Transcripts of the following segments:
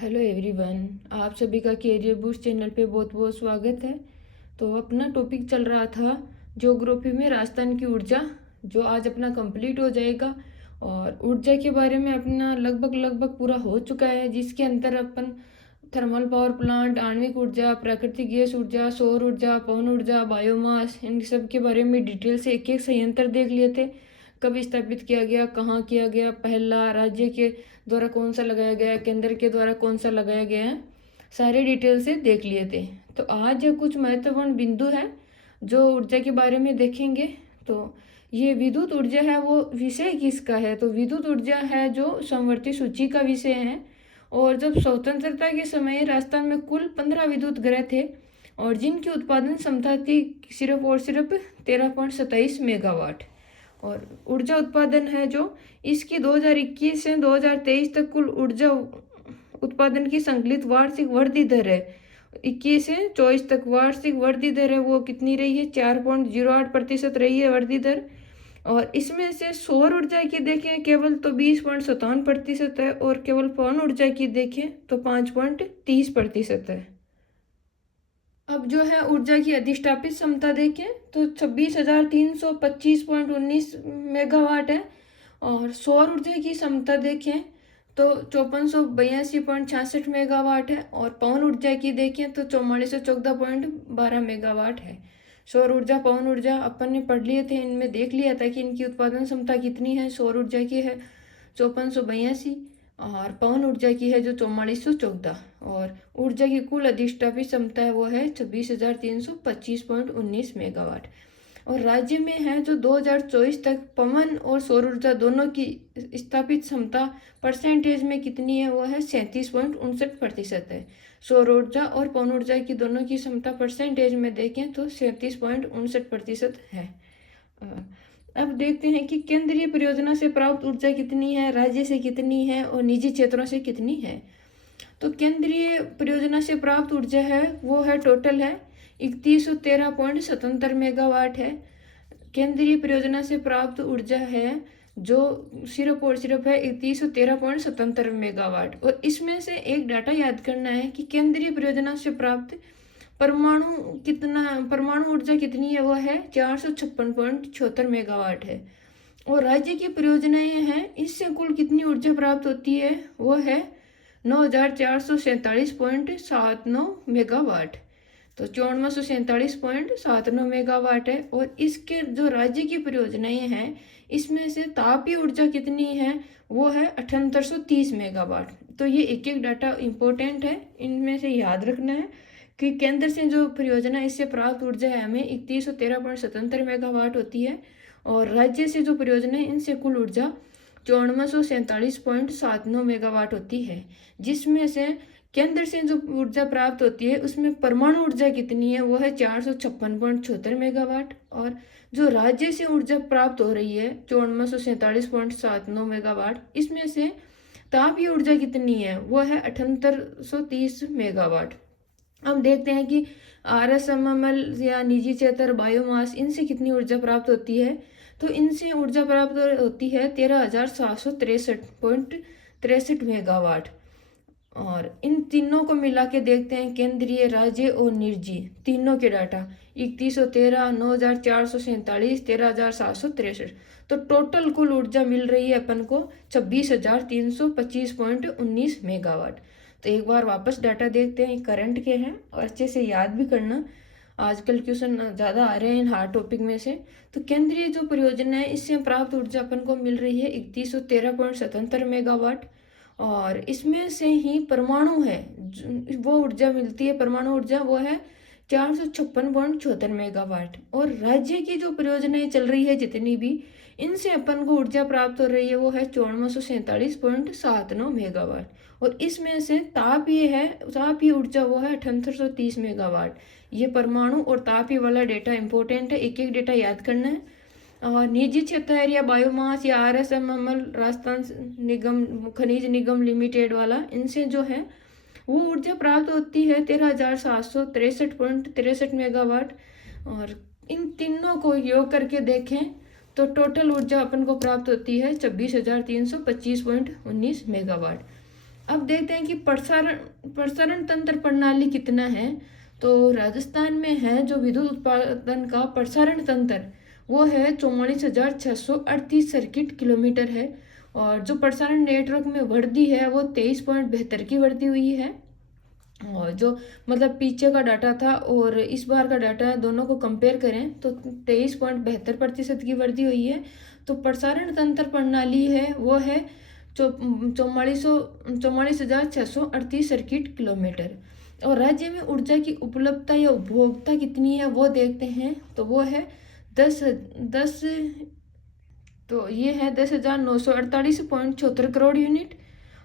Hello everyone, आप सभी का कैरियर बूस्ट चैनल पे बहुत बहुत स्वागत है। तो अपना टॉपिक चल रहा था ज्योग्राफी में राजस्थान की ऊर्जा, जो आज अपना कंप्लीट हो जाएगा। और ऊर्जा के बारे में अपना लगभग पूरा हो चुका है, जिसके अंदर अपन थर्मल पावर प्लांट, आणविक ऊर्जा, प्राकृतिक गैस ऊर्जा, सौर ऊर्जा, पवन ऊर्जा, बायोमास, इन सब के बारे में डिटेल से एक एक संयंत्र देख लिए थे। कब स्थापित किया गया, कहाँ किया गया, पहला राज्य के द्वारा कौन सा लगाया गया, केंद्र के द्वारा कौन सा लगाया गया है, सारे डिटेल से देख लिए थे। तो आज कुछ महत्वपूर्ण बिंदु है जो ऊर्जा के बारे में देखेंगे। तो ये विद्युत ऊर्जा है, वो विषय किसका है? तो विद्युत ऊर्जा है जो समवर्ती सूची का विषय है। और जब स्वतंत्रता के समय राजस्थान में कुल 15 विद्युत ग्रह थे और जिनकी उत्पादन क्षमता थी सिर्फ और सिर्फ 13.27 मेगावाट। और ऊर्जा उत्पादन है जो इसकी 2021 से 2023 तक कुल ऊर्जा उत्पादन की संकलित वार्षिक वृद्धि दर है। 21 से 24 तक वार्षिक वृद्धि दर है वो कितनी रही है? 4.08% रही है वृद्धि दर। और इसमें से सौर ऊर्जा की देखें केवल तो 20.57% है, और केवल पवन ऊर्जा की देखें तो 5.30% है। अब जो है ऊर्जा की अधिष्ठापित क्षमता देखें तो 26,325.19 मेगावाट है। और सौर ऊर्जा की क्षमता देखें तो 5482.66 मेगावाट है। और पवन ऊर्जा की देखें तो 4414.12 मेगावाट है। सौर ऊर्जा, पवन ऊर्जा अपन ने पढ़ लिए थे, इनमें देख लिया था कि इनकी उत्पादन क्षमता कितनी है। सौर ऊर्जा की है 5482 और पवन ऊर्जा की है जो 4414। और ऊर्जा की कुल अधिष्ठापित क्षमता है वो है 26,325.19 मेगावाट। और राज्य में है जो 2024 तक पवन और सौर ऊर्जा दोनों की स्थापित क्षमता परसेंटेज में कितनी है वो है 37.59% है। सौर ऊर्जा और पवन ऊर्जा की दोनों की क्षमता परसेंटेज में देखें तो 37.59% है। अब देखते हैं कि केंद्रीय परियोजना से प्राप्त ऊर्जा कितनी है, राज्य से कितनी है और निजी क्षेत्रों से कितनी है। तो केंद्रीय परियोजना से प्राप्त ऊर्जा है वो है टोटल है 3113.77 मेगावाट है। केंद्रीय परियोजना से प्राप्त ऊर्जा है जो सिर्फ और सिर्फ है 3113.77 मेगावाट। और इसमें से एक डाटा याद करना है कि केंद्रीय परियोजना से प्राप्त परमाणु ऊर्जा कितनी है वो है 456.76 मेगावाट है। और राज्य की परियोजनाएं हैं, इससे कुल कितनी ऊर्जा प्राप्त होती है वो है 9447.79 मेगावाट। तो 9447.79 मेगावाट है। और इसके जो राज्य की परियोजनाएं हैं इसमें से तापीय ऊर्जा कितनी है वो है 7830 मेगावाट। तो ये एक एक डाटा इंपॉर्टेंट है, इनमें से याद रखना है कि केंद्र से जो परियोजना इससे प्राप्त ऊर्जा है हमें 3113.77 मेगावाट होती है। और राज्य से जो परियोजना है इनसे कुल ऊर्जा 9447.79 मेगावाट होती है। जिसमें से केंद्र से जो ऊर्जा प्राप्त होती है उसमें परमाणु ऊर्जा कितनी है वो है 456.76 मेगावाट। और जो राज्य से ऊर्जा प्राप्त हो रही है 9447.79 मेगावाट, इसमें से तापीय ऊर्जा कितनी है वो है 7830 मेगावाट। अब देखते हैं कि RSMML या निजी क्षेत्र, बायोमास, इनसे कितनी ऊर्जा प्राप्त होती है। तो इनसे ऊर्जा प्राप्त होती है 13,763.63 मेगावाट। और इन तीनों को मिला के देखते हैं केंद्रीय, राज्य और निजी तीनों के डाटा 3113, 9447, 13,763। तो टोटल कुल ऊर्जा मिल रही है अपन को 26,325.19 मेगावाट। तो एक बार वापस डाटा देखते हैं, करंट के हैं और अच्छे से याद भी करना, आजकल क्वेश्चन ज़्यादा आ रहे हैं इन हार्ड टॉपिक में से। तो केंद्रीय जो परियोजना है इससे प्राप्त ऊर्जा अपन को मिल रही है 3113.77 मेगावाट। और इसमें से ही परमाणु है वो ऊर्जा मिलती है, परमाणु ऊर्जा वो है 456.74 मेगावाट। और राज्य की जो परियोजनाएं चल रही है जितनी भी, इनसे अपन को ऊर्जा प्राप्त हो रही है वो है 9447.79 मेगावाट। और इसमें से तापीय ऊर्जा वो है 7830 मेगावाट। ये परमाणु और तापीय वाला डेटा इंपॉर्टेंट है, एक एक डेटा याद करना है। और निजी क्षेत्र या बायोमास या RSMML, राजस्थान निगम खनिज निगम लिमिटेड वाला, इनसे जो है वो ऊर्जा प्राप्त होती है 13,763.63 मेगावाट। और इन तीनों को योग करके देखें तो टोटल ऊर्जा अपन को प्राप्त होती है 26,325.19 मेगावाट। अब देखते हैं कि प्रसारण प्रसारण तंत्र प्रणाली कितना है। तो राजस्थान में है जो विद्युत उत्पादन का प्रसारण तंत्र वो है 44,638 सर्किट किलोमीटर है। और जो प्रसारण नेटवर्क में वृद्धि है वो 23.72 की वृद्धि हुई है। और जो मतलब पीछे का डाटा था और इस बार का डाटा दोनों को कंपेयर करें तो 23.72% की वृद्धि हुई है। तो प्रसारण तंत्र प्रणाली है वो है 44,638 सर्किट किलोमीटर। और राज्य में ऊर्जा की उपलब्धता या उपभोक्ता कितनी है वो देखते हैं। तो वो है 10 तो ये है 10,948.74 करोड़ यूनिट।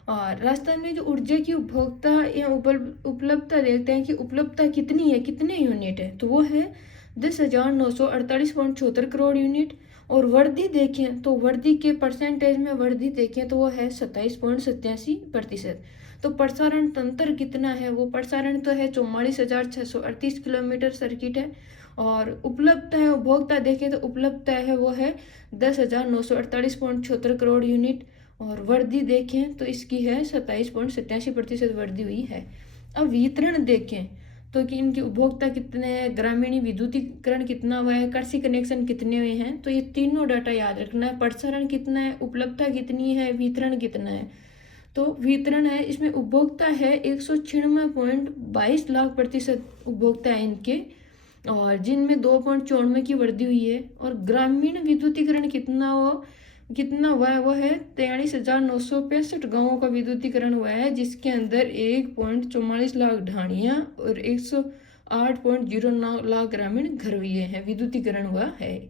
और राजस्थान में जो ऊर्जा की उपभोक्ता या उपलब्धता देखते हैं कि उपलब्धता कितनी है, कितने यूनिट है। तो वो है 10,948.74 करोड़ यूनिट। और वृद्धि देखें तो वृद्धि के परसेंटेज में वृद्धि देखें तो वो है 27.87%। तो प्रसारण तंत्र कितना है, वो प्रसारण तो है 44,638 किलोमीटर सर्किट है। और उपलब्धता है उपभोक्ता देखें तो उपलब्धता है वो है 10,948.74 करोड़ यूनिट। और वृद्धि देखें तो इसकी है 27.87% वृद्धि हुई है। अब वितरण देखें तो कि इनके उपभोक्ता कितने हैं, ग्रामीण विद्युतीकरण कितना हुआ है, कृषि कनेक्शन कितने हुए हैं। तो ये तीनों डाटा याद रखना है, प्रसारण कितना है, उपलब्धता कितनी है, वितरण कितना है। तो वितरण है इसमें उपभोक्ता है 196.22 लाख प्रतिशत उपभोक्ता है इनके, और जिनमें 2.94 की वृद्धि हुई है। और ग्रामीण विद्युतीकरण कितना हुआ है वो है 43,965 गाँवों का विद्युतीकरण हुआ है, जिसके अंदर 1.44 लाख ढाणियाँ और 108.09 लाख ग्रामीण घर हुए हैं, विद्युतीकरण हुआ है।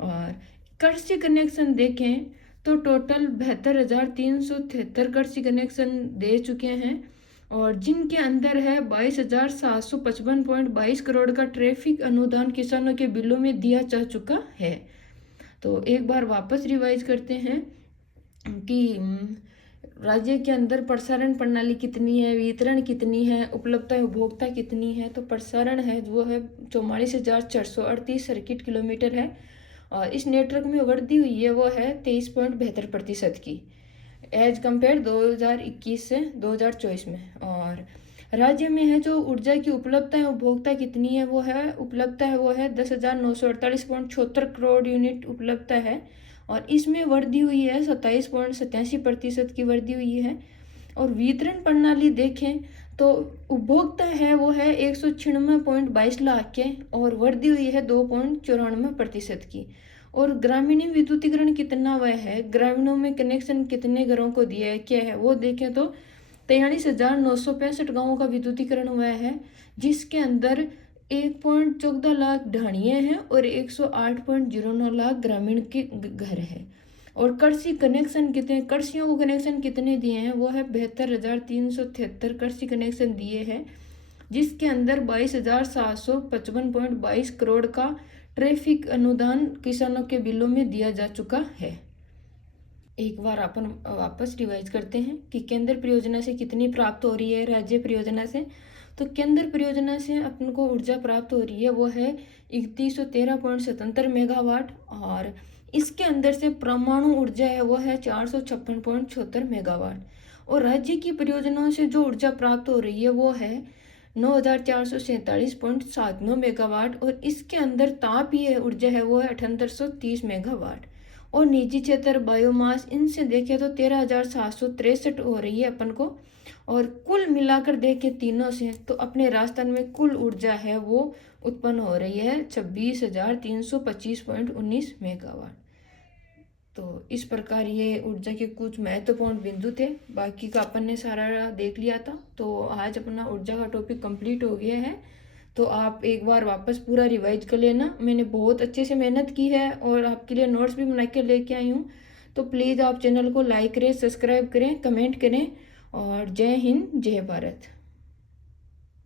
और कृषि कनेक्शन देखें तो टोटल 72,373 कृषि कनेक्शन दे चुके हैं, और जिनके अंदर है 22,755.22 करोड़ का ट्रैफिक अनुदान किसानों के बिलों में दिया जा चुका है। तो एक बार वापस रिवाइज करते हैं कि राज्य के अंदर प्रसारण प्रणाली कितनी है, वितरण कितनी है, उपलब्धता उपभोक्ता कितनी है। तो प्रसारण है वो है 44,638 सर्किट किलोमीटर है। और इस नेटवर्क में वृद्धि हुई है वो है 23.72% की एज कंपेयर 2021 से 2024 में। और राज्य में है जो ऊर्जा की उपलब्धता है उपभोक्ता कितनी है वो है उपलब्धता है वो है 10,948.74 करोड़ यूनिट उपलब्धता है। और इसमें वृद्धि हुई है 27.87% की वृद्धि हुई है। और वितरण प्रणाली देखें तो उपभोक्ता है वो है 196.22 लाख के, और वृद्धि हुई है 2.94% की। और ग्रामीण विद्युतीकरण कितना हुआ है, ग्रामीणों में कनेक्शन कितने घरों को दिया है क्या है वो देखें तो 43,965 गाँवों का विद्युतीकरण हुआ है, जिसके अंदर 1.14 लाख ढाणियाँ हैं और 108.09 लाख ग्रामीण के घर हैं। और कृषि कनेक्शन कितने, कृषियों को कनेक्शन कितने दिए हैं वो है 72,373 कृषि कनेक्शन दिए हैं, जिसके अंदर 22,755.22 करोड़ का ट्रैफिक अनुदान किसानों के बिलों में दिया जा चुका है। एक बार अपन वापस रिवाइज करते हैं कि केंद्र परियोजना से कितनी प्राप्त हो रही है राज्य परियोजना से। तो केंद्र परियोजना से अपन को ऊर्जा प्राप्त हो रही है वो है 3113.77 मेगावाट। और इसके अंदर से परमाणु ऊर्जा है वो है 456.74 मेगावाट। और राज्य की परियोजनाओं से जो ऊर्जा प्राप्त हो रही है वो है 9,447.79 मेगावाट। और इसके अंदर तापीय ऊर्जा है वो है 7830 मेगावाट। और निजी क्षेत्र बायोमास इनसे देखें तो 13,763 हो रही है अपन को। और कुल मिलाकर देखें तीनों से तो अपने राजस्थान में कुल ऊर्जा है वो उत्पन्न हो रही है 26,325.19 मेगावाट। तो इस प्रकार ये ऊर्जा के कुछ महत्वपूर्ण बिंदु थे, बाकी का अपन ने सारा देख लिया था। तो आज अपना ऊर्जा का टॉपिक कंप्लीट हो गया है। तो आप एक बार वापस पूरा रिवाइज कर लेना, मैंने बहुत अच्छे से मेहनत की है और आपके लिए नोट्स भी बना के लेके आई हूँ। तो प्लीज़ आप चैनल को लाइक करें, सब्सक्राइब करें, कमेंट करें। और जय हिंद, जय भारत।